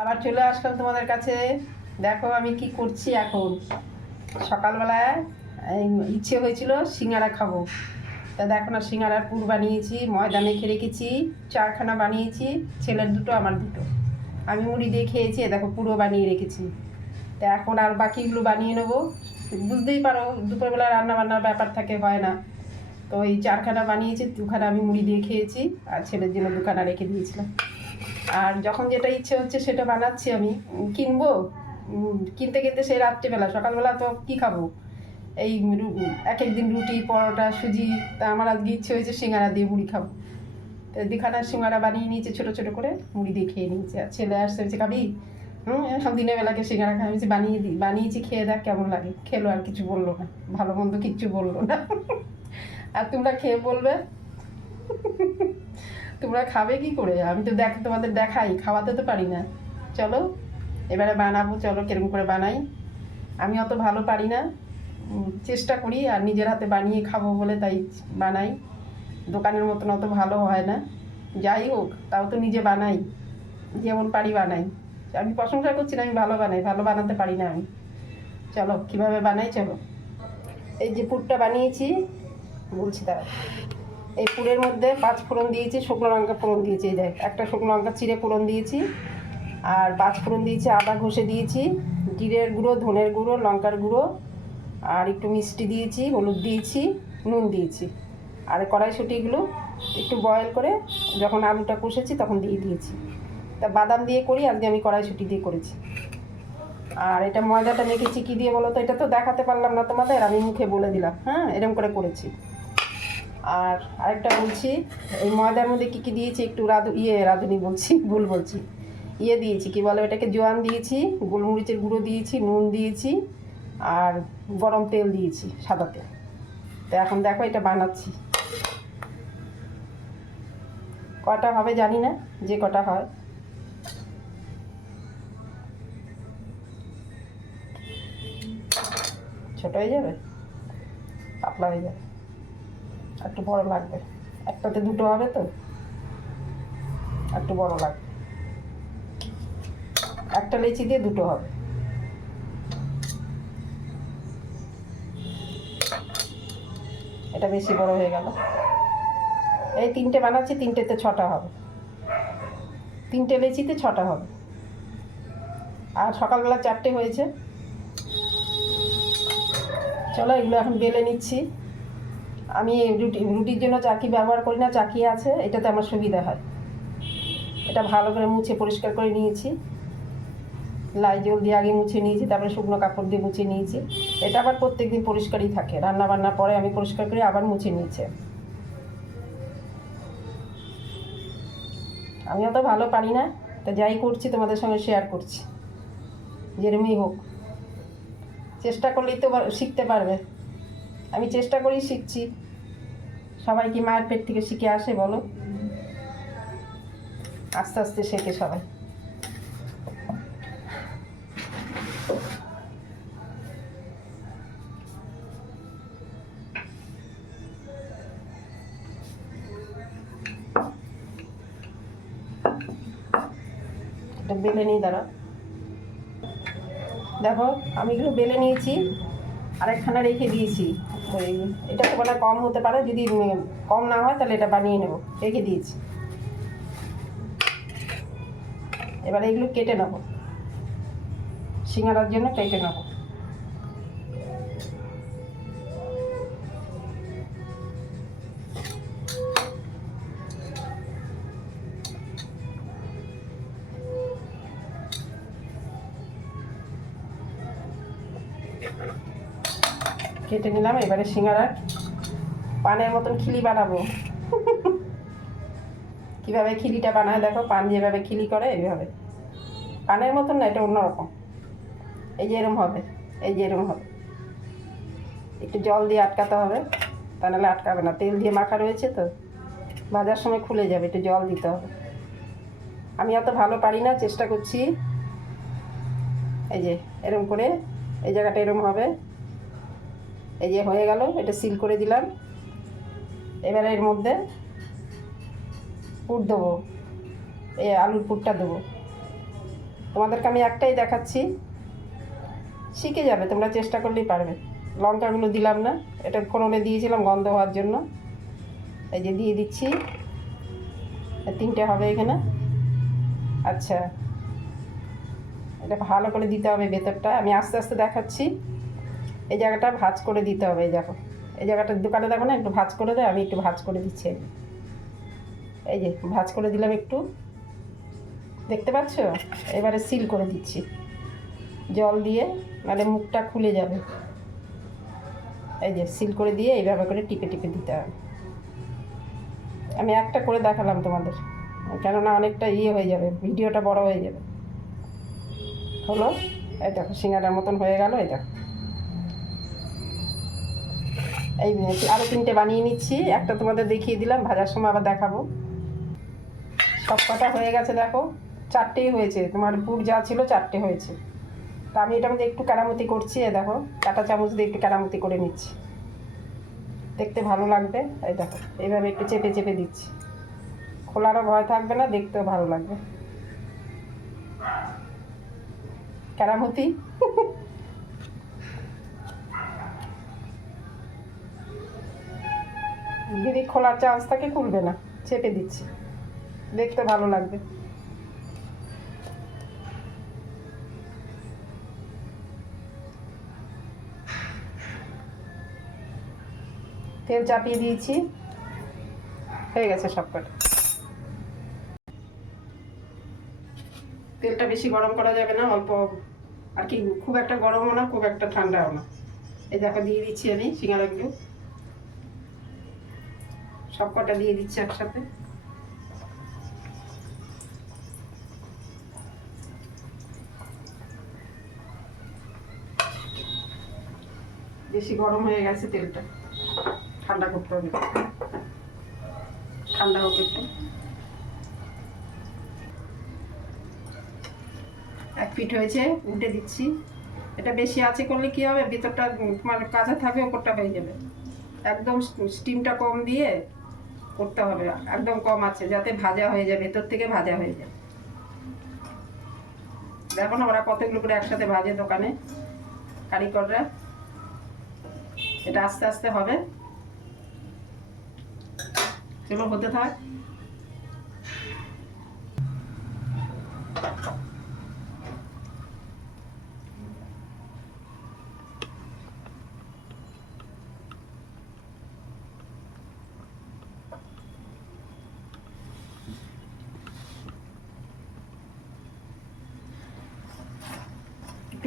আবার চলে আসলাম তোমাদের কাছে। দেখো আমি কি করছি এখন। সকালবেলায় ইচ্ছে হয়েছিল সিঙ্গারা খাব। তা দেখো না, সিঙ্গারার পুর বানিয়েছি, ময়দা মেখে রেখেছি, চারখানা বানিয়েছি, ছেলের দুটো, আমার দুটো। আমি মুড়ি দিয়ে খেয়েছি দেখো পুরো বানিয়ে রেখেছি। তা এখন আর বাকিগুলো বানিয়ে নেব। বুঝতেই পারো, দুপুরবেলা রান্না বান্নার ব্যাপার থাকে, হয় না। তো এই চারখানা বানিয়েছি, দুখানা আমি মুড়ি দিয়ে খেয়েছি, আর ছেলের জন্য দুখানা রেখে দিয়েছিলাম। আর যখন যেটা ইচ্ছে হচ্ছে সেটা বানাচ্ছি আমি। কিনবো। কিনতে কিনতে সেই রাত্রিবেলা, সকালবেলা তো কি খাব? এই এক এক দিন রুটি, পরোটা, সুজি, তা আমার আজকে ইচ্ছে হয়েছে সিঙ্গারা দিয়ে মুড়ি খাব। তো দুখানা সিঙ্গারা বানিয়ে নিয়েছে ছোটো ছোটো করে, মুড়ি দিয়ে খেয়ে নিয়েছে। আর ছেলে আসছে বলছে খাবি হুম দিনের বেলাকে সিঙ্গারা খাই আমি বানিয়ে দিই বানিয়েছি, খেয়ে দেখ কেমন লাগে। খেলো আর কিছু বলল না। ভালো মন্দ কিচ্ছু বলল না। আর তোমরা খেয়ে বলবে। তোমরা খাবে কি করে? আমি তো দেখ, তোমাদের দেখাই, খাওয়াতে তো পারি না। চলো, এবারে বানাবো, চলো কীরকম করে বানাই। আমি অত ভালো পারি না। চেষ্টা করি, আর নিজের হাতে বানিয়ে খাব বলে তাই বানাই। দোকানের মতন অত ভালো হয় না। যাই হোক, তাও তো নিজে বানাই। যেমন পারি বানাই। আমি প্রশংসা করছি না, আমি ভালো বানাই, ভালো বানাতে পারি না আমি। চলো, কীভাবে বানাই, চলো। এই যে পুরটা বানিয়েছি, বলছি তারা। এই পুরের মধ্যে পাঁচ ফোড়ন দিয়েছি, শুকনো লঙ্কা ফোড়ন দিয়েছি, এই দেখ, একটা শুকনো লঙ্কা চিড়ে ফোড়ন দিয়েছি, আর পাঁচ ফোড়ন দিয়েছি আদা ঘষে দিয়েছি, জিরের গুঁড়ো, ধনের গুঁড়ো, লঙ্কার গুঁড়ো, আর একটু মিষ্টি দিয়েছি, হলুদ দিয়েছি, নুন দিয়েছি, আর কড়াইশুটিগুলো একটু বয়েল করে যখন আলুটা কষেছি তখন দিয়ে দিয়েছি। তা বাদাম দিয়ে করি, আজকে আমি কড়াইশুটি দিয়ে করেছি। আর এটা ময়দাটা মেখেছি, কী দিয়ে বলো তো? এটা তো দেখাতে পারলাম না তোমাদের, আমি মুখে বলে দিলাম হ্যাঁ এরকম করে করেছি। আর আরেকটা বলছি, এই ময়দার মধ্যে কী কী দিয়েছি একটু রাধু ইয়ে রাঁধুনি বলছি, ভুল বলছি। ইয়ে দিয়েছি, কি বলে এটাকে জোয়ান দিয়েছি, গোলমরিচের গুঁড়ো দিয়েছি, নুন দিয়েছি, আর গরম তেল দিয়েছি, সাদা তেল। তো এখন দেখো এটা বানাচ্ছি। কটা হবে জানি না, যে কটা হয়। ছোট হয়ে যাবে? পাতলা হয়ে যাবে? একটু বড় লাগবে। একটাতে দুটো হবে তো? একটু বড় লাগবে। একটা লেচি দিয়ে দুটো হবে। এটা বেশি বড় হয়ে গেল। এই তিনটে বানাচ্ছি, তিনটেতে ছটা হবে। তিনটে লেচিতে ছটা হবে। আর সকালবেলা চারটে হয়েছে। চলো এগুলো এখন বেলে নিচ্ছি। আমি রুটি, রুটির জন্য চাকি ব্যবহার করি না, চাকি আছে, এটাতে আমার সুবিধা হয়। এটা ভালো করে মুছে পরিষ্কার করে নিয়েছি। লাই জল দিয়ে আগে মুছে নিয়েছি, তারপরে শুকনো কাপড় দিয়ে মুছে নিয়েছি। এটা আবার প্রত্যেক দিন পরিষ্কারই থাকে রান্না বান্নার পরে আমি পরিষ্কার করে আবার মুছে নিয়েছি। আমি অত ভালো পারি না, তা যাই করছি, তোমাদের সঙ্গে শেয়ার করছি। যেরমই হোক। চেষ্টা করলেই তো শিখতে পারবে। আমি চেষ্টা করেই শিখছি। সবাই কি মায়ের পেট থেকে শিখে আসে, বলো। আস্তে আস্তে শেখে সবাই। বেলে নিই দাঁড়া দেখো, আমি এগুলো বেলে নিয়েছি, আরেকখানা রেখে দিয়েছি। এটা মানে কম হতে পারে, যদি কম না হয় তাহলে এটা বানিয়ে নেব। রেখে দিয়েছি। এবার এগুলো কেটে নেব। সিঙ্গারার জন্য কেটে নেব। কেটে নিলাম, এবারে সিঙ্গারার পানের মতন খিলি বানাবো। কীভাবে খিলিটা বানায় দেখো, পান যেভাবে খিলি করে, এইভাবে। পানের মতন না, এটা অন্যরকম। এই যে এরম হবে, এই যে এরম হবে। একটু জল দিয়ে আটকাতে হবে, তা নাহলে আটকাবে না। তেল দিয়ে মাখা রয়েছে তো, ভাজার সময় খুলে যাবে, একটু জল দিতে হবে। আমি অত ভালো পারি না, চেষ্টা করছি। এই যে, এরম করে, এই জায়গাটা এরম হবে। এই যে হয়ে গেল, এটা সিল করে দিলাম। এবারে এর মধ্যে পুর দেবো। এই আলুর পুরটা দেবো। তোমাদেরকে আমি একটাই দেখাচ্ছি। শিখে যাবে, তোমরা চেষ্টা করলেই পারবে। লঙ্কাগুলো দিলাম না, এটা ফোড়নে দিয়েছিলাম গন্ধ হওয়ার জন্য। এই যে দিয়ে দিচ্ছি। তিনটে হবে এখানে। আচ্ছা। এটা ভালো করে দিতে হবে ভেতরটা। আমি আস্তে আস্তে দেখাচ্ছি। এই জায়গাটা ভাজ করে দিতে হবে, এই দেখো। এই জায়গাটা দোকানে দেখো না, একটু ভাজ করে দেয় আমি একটু ভাজ করে দিচ্ছি। এই যে। ভাজ করে দিলাম একটু। দেখতে পাচ্ছ? এবারে সিল করে দিচ্ছি। জল দিয়ে মানে মুখটা খুলে যাবে। এই যে সিল করে দিয়ে এইভাবে করে টিপে টিপে দিতে হবে। আমি একটা করে দেখালাম তোমাদের, কেননা অনেকটা ইয়ে হয়ে যাবে, ভিডিওটা বড় হয়ে যাবে। হলো, এই দেখো, সিঙ্গারার মতন হয়ে গেল, এই দেখো। এই আরও তিনটে বানিয়ে নিচ্ছি। একটা তোমাদের দেখিয়ে দিলাম, ভাজার সময় আবার দেখাবো। সব কটা হয়ে গেছে, দেখো। চারটেই হয়েছে। তোমার পুর যা ছিল চারটে হয়েছে। তা আমি এটার মধ্যে একটু কারামতি করছি এ দেখো। কাঁটা চামচ দিয়ে একটু কারামতি করে নিচ্ছি। দেখতে ভালো লাগবে, এই দেখো। এইভাবে একটু চেপে চেপে দিচ্ছি। খোলারও ভয় থাকবে না, দেখতেও ভালো লাগবে। কেরামতি? যদি খোলার চান্স থাকে খুলবে না, চেপে দিচ্ছি। দেখতে ভালো লাগবে। তেল চাপিয়ে দিয়েছি। হয়ে গেছে সব কটা তেলটা বেশি গরম করা যাবে না, অল্প আর কি, খুব একটা গরমও না, খুব একটা ঠান্ডাও না। এই দেখো, দিয়ে দিচ্ছি আমি সিঙ্গারাগুলো। সব কটা দিয়ে দিচ্ছি একসাথে। বেশি গরম হয়ে গেছে তেলটা। ঠান্ডা করতে হবে। ঠান্ডা হোক একটু। এক পিঠ হয়েছে, উল্টে দিচ্ছি। এটা বেশি আছে করলে কি হবে? ভিতরটা তোমার কাঁচা থাকবে ওপরটা হয়ে যাবে। একদম স্টিমটা কম দিয়ে করতে হবে। একদম কম আছে, যাতে ভাজা হয়ে যায়, ভেতর থেকে ভাজা হয়ে যায়। দেখো না ওরা কতগুলো করে একসাথে ভাজে দোকানে, কারিগররা। এটা আস্তে আস্তে হবে। চলো, হতে থাক।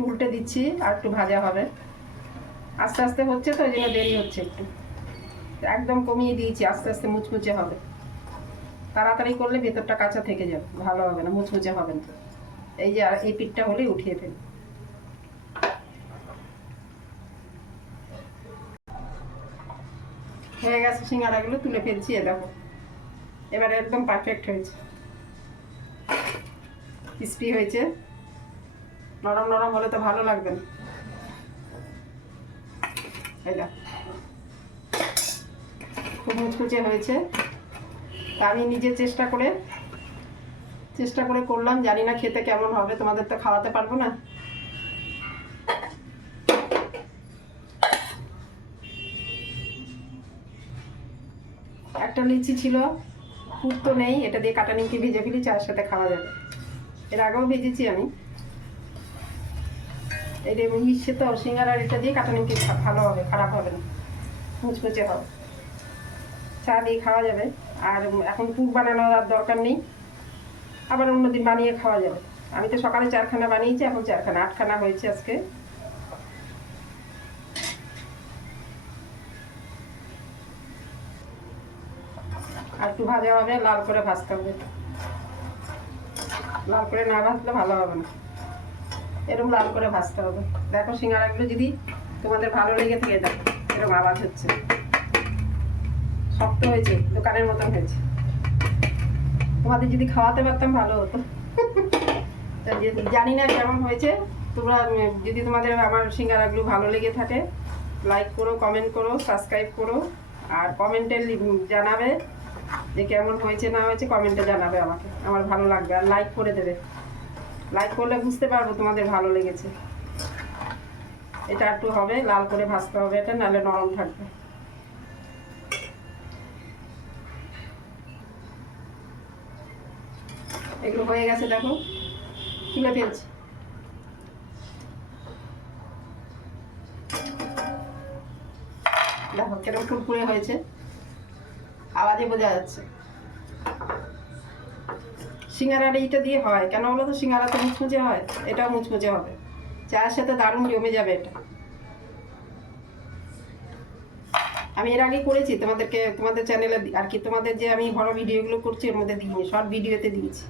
উল্টে দিচ্ছি, আর একটু ভাজা হবে। আস্তে আস্তে হচ্ছে তো, ওই জন্য দেরি হচ্ছে একটু। একদম কমিয়ে দিয়েছি, আস্তে আস্তে মুচমুচে হবে। তাড়াতাড়ি করলে ভেতরটা কাঁচা থেকে যাবে, ভালো হবে না, মুচমুচে হবে না। এই যে, আর এই পিঠটা হলেই উঠিয়ে ফেলি হয়ে গেছে সিঙ্গারাগুলো, তুলে ফেলছি, এ দেখো। এবারে একদম পারফেক্ট হয়েছে। ক্রিস্পি হয়েছে। নরম নরম হলে তো ভালো লাগবে না। এই খুব মুচকুচে হয়েছে। তা আমি নিজে চেষ্টা করে চেষ্টা করে করলাম। জানি না খেতে কেমন হবে, তোমাদের তো খাওয়াতে পারব না। একটা লিচি ছিল খুব তো নেই, এটা দিয়ে কাটা নিমকি ভেজে ফেলি চার সাথে খাওয়া যাবে। এর আগেও ভেজেছি আমি। এটা ইসে তো সিঙ্গারার এটা দিয়ে কাটা নিমকি খা- ভালো হবে, খারাপ হবে না। মুচমুচে হবে। চা দিয়ে খাওয়া যাবে। আর এখন পুর বানানোর আর দরকার নেই। আবার অন্যদিন বানিয়ে খাওয়া যাবে। আমি তো সকালে চারখানা বানিয়েছি, এখন চারখানা, আটখানা হয়েছে আজকে। আর একটু ভাজা হবে, লাল করে ভাজতে হবে। লাল করে না ভাজলে ভালো হবে না। এরকম লাল করে ভাজতে হবে। দেখো সিঙ্গারাগুলো যদি তোমাদের ভালো লেগে থেকে, দেখো, এরকম আওয়াজ হচ্ছে। শক্ত হয়েছে, দোকানের মতন হয়েছে। তোমাদের যদি খাওয়াতে পারতাম ভালো হতো। জানি না কেমন হয়েছে, তোমরা যদি তোমাদের আমার সিঙ্গারাগুলো ভালো লেগে থাকে লাইক করো কমেন্ট করো সাবস্ক্রাইব করো, আর কমেন্টে জানাবে যে কেমন হয়েছে, না হয়েছে কমেন্টে জানাবে আমাকে। আমার ভালো লাগবে, আর লাইক করে দেবে। লাইক করলে বুঝতে পারব তোমাদের ভালো লেগেছে। এটা একটু হবে, লাল করে ভাজতে হবে এটা, নাহলে নরম থাকবে। এগুলো হয়ে গেছে, দেখো। তুলে ফেলছি। দেখো কীরকম কুরকুরে হয়েছে। আওয়াজে বোঝা যাচ্ছে। সিঙ্গারার এইটা দিয়ে হয়। কেন বলো তো? সিঙ্গারা তো মুচমুচে হয়? এটাও মুচমুচে হবে। চায়ের সাথে দারুণ জমে যাবে এটা। আমি এর আগে করেছি, তোমাদেরকে, তোমাদের চ্যানেলে আর কি তোমাদের যে আমি বড় ভিডিওগুলো করছি, এর মধ্যে দিইনি শর্ট ভিডিওতে দিয়েছি।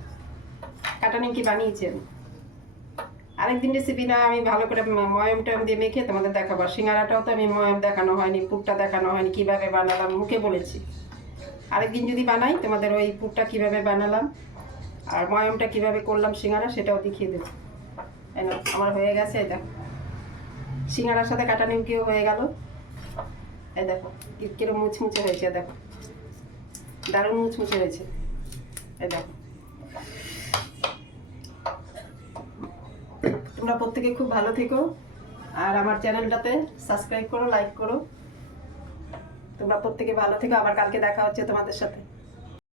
কাটা নিমকি বানিয়েছি আমি। আরেকদিন রেসিপি না আমি ভালো করে ময়ম টয়ম দিয়ে মেখে তোমাদের দেখাবো। সিঙ্গারাটাও তো আমি ময়ম দেখানো হয়নি, পুরটা দেখানো হয়নি, কীভাবে বানালাম, মুখে বলেছি। আরেকদিন যদি বানাই, তোমাদের ওই পুরটা কীভাবে বানালাম আর ময়মটা কীভাবে করলাম সিঙ্গারা সেটাও দেখিয়ে দেবো। আমার হয়ে গেছে, এই দেখো। সিঙ্গারার সাথে কাটা নিমকিও হয়ে গেল। এই দেখো কিরম মুচমুচে হয়েছে দেখো। দারুণ মুচমুচে হয়েছে। এই দেখো। তোমরা প্রত্যেকে খুব ভালো থেকো। আর আমার চ্যানেলটাতে সাবস্ক্রাইব করো, লাইক করো। তোমরা প্রত্যেকে ভালো থেকো। আবার কালকে দেখা হচ্ছে তোমাদের সাথে।